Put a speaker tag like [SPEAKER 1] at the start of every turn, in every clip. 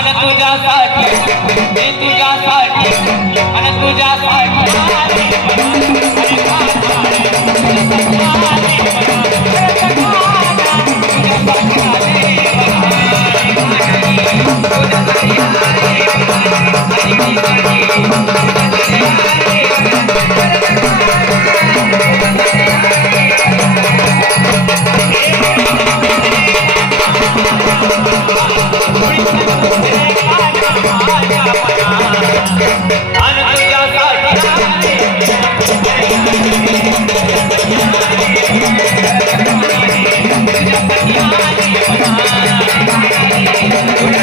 [SPEAKER 1] تنه تجا ساٿي تنه تجا ساٿي ان تنه تجا Yeah.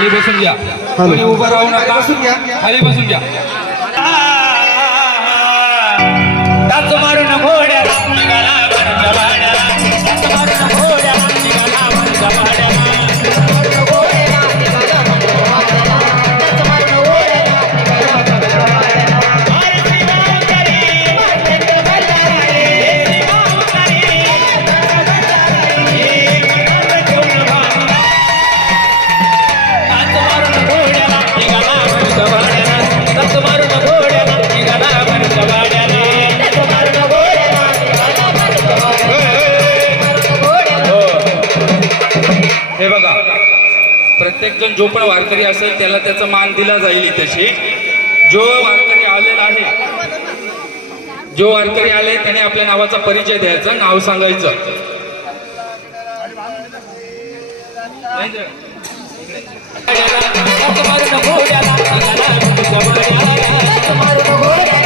[SPEAKER 1] खाली बसून
[SPEAKER 2] घ्या खाली उभं राहू नका खाली बसून घ्या मान दिला जाईल तशी जो वारकरी आलेला आहे जो वारकरी आले त्याने आपल्या नावाचा परिचय द्यायचा नाव सांगायचं.
[SPEAKER 1] नको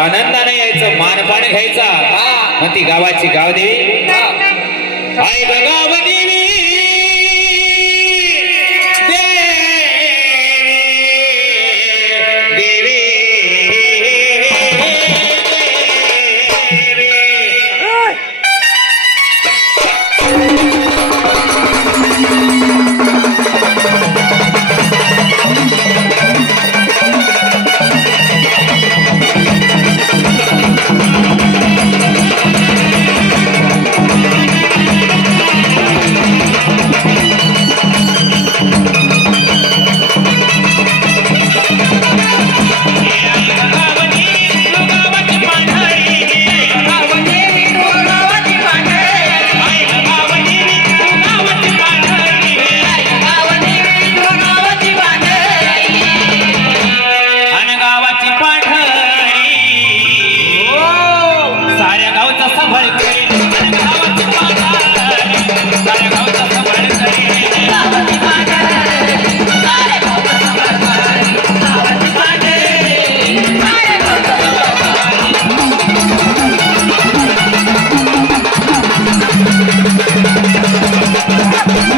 [SPEAKER 1] आनंदाने यायचं मानपान घ्यायचा. ती गावाची गावदेवी. आई
[SPEAKER 2] बघा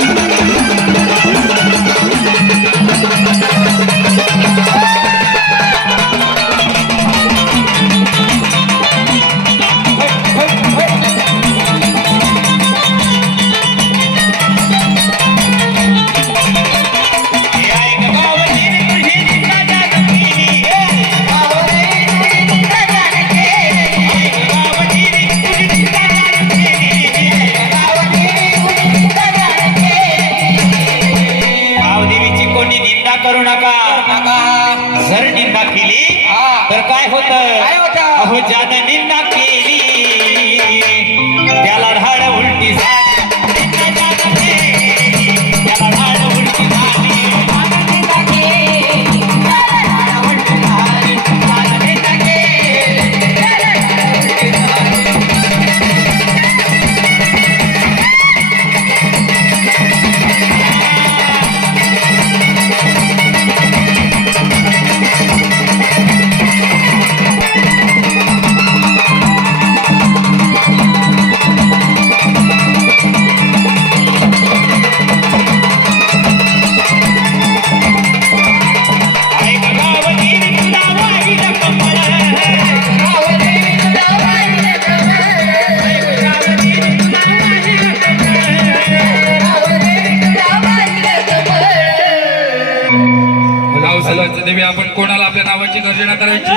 [SPEAKER 2] Thank you. कोणाला आपल्या नावाची गर्जना करायची?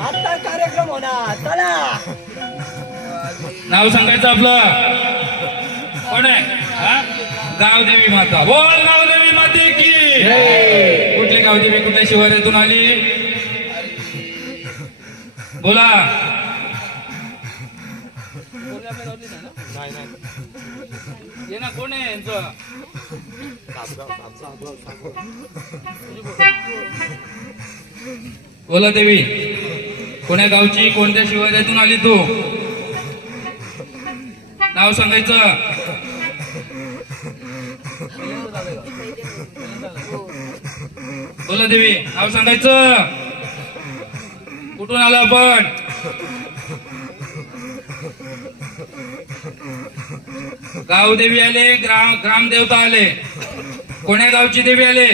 [SPEAKER 3] आता कार्यक्रम होणार. चला.
[SPEAKER 2] नाव सांगायचं आपलं? कोण आहे? हा? गावदेवी माता. बोल गावदेवी माते की. कुठली गावदेवी? कुठल्या शिवाऱ्यातून आली? बोला. ये ना कोण आहे यांचं? बोला देवी. कोण्या गावची कोणत्या शिवाऱ्यातून आली तू? नाव सांगायचं. बोला देवी नाव सांगायचं. कुठून आलो आपण? गावदेवी आले ग्राम ग्रामदेवता आले. कोण्या गावची देवी आले?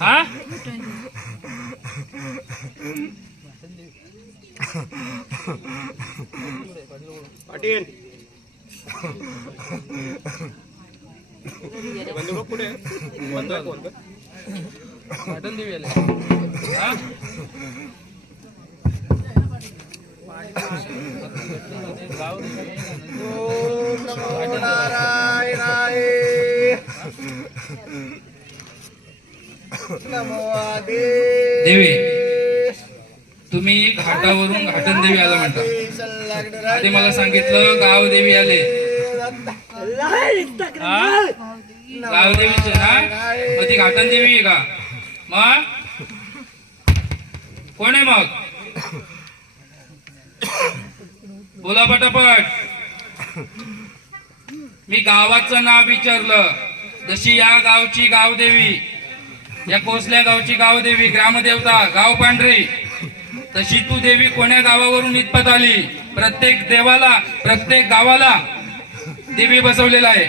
[SPEAKER 2] हा? पाटण देवी आले. हा? देवी तुम्ही घाटावरून घाटन देवी आला म्हणता. आधी मला सांगितलं गाव देवी आले. गाव देवीचे ना? ती घाटन देवी आहे का? मग? कोण आहे मग? बोला पटापट. मी गावाचं नाव विचारलं. जशी या गावची गावदेवी या कोसल्या गावची गावदेवी ग्रामदेवता गाव पांढरी तशी तू देवी कोण्या गावावरून इतपत आली? प्रत्येक देवाला प्रत्येक गावाला देवी बसवलेला आहे.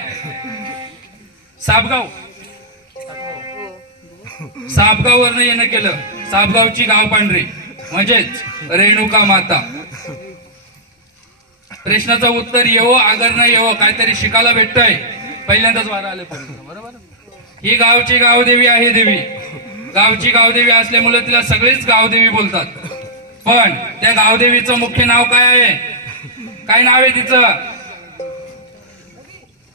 [SPEAKER 2] सापगाव वरनं येणं केलं. सापगावची गाव पांढरी. म्हणजेच रेणुका माता. प्रश्नाचं उत्तर येवो अगर नाही येवो काहीतरी शिकायला भेटतंय. पहिल्यांदाच वारा आले बरोबर? ही गावची गावदेवी आहे देवी. गावची गावदेवी असल्यामुळे तिला सगळीच गावदेवी बोलतात. पण त्या गावदेवीचं मुख्य नाव काय आहे? काय नाव आहे तिचं?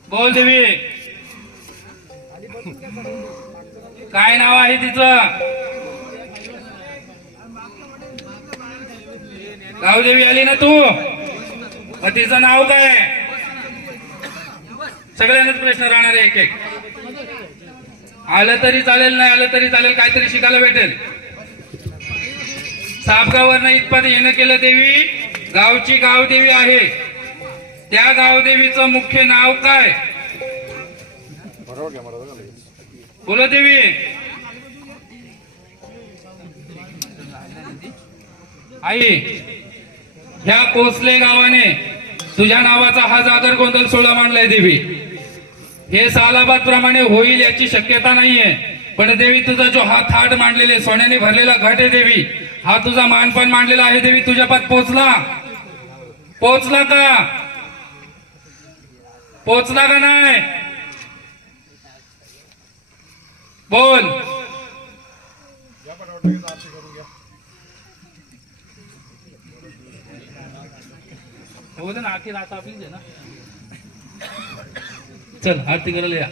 [SPEAKER 2] बोल देवी. काय नाव आहे तिचं? गावदेवी आली ना तू? मग तिचं नाव काय सगळ्यांनाच प्रश्न राहणार आहे एक एक. आलं तरी चालेल नाही आलं तरी चालेल काहीतरी शिकायला भेटेल. सापगावरनं इथपर्यंत येणं केलं देवी गावची गावदेवी आहे. त्या गावदेवीचं मुख्य नाव काय? बोलो देवी. आई ह्या कोसले गावाने तुझ्या नावाचा हा जागर गोंधळ सोहळा मांडलाय देवी. हे सालाबाद प्रमाणे होईल याची शक्यता नाहीये. पण देवी तुझा जो हा थाट मांडलेले सोन्याने भरलेला घट आहे देवी. हा तुझा मानपान मांडलेला आहे देवी. तुझ्या पात पोचला पोचला का? पोचला का नाही? बोल. हो दे ना आखी रात आपलीच आहे ना चल आरती करायला या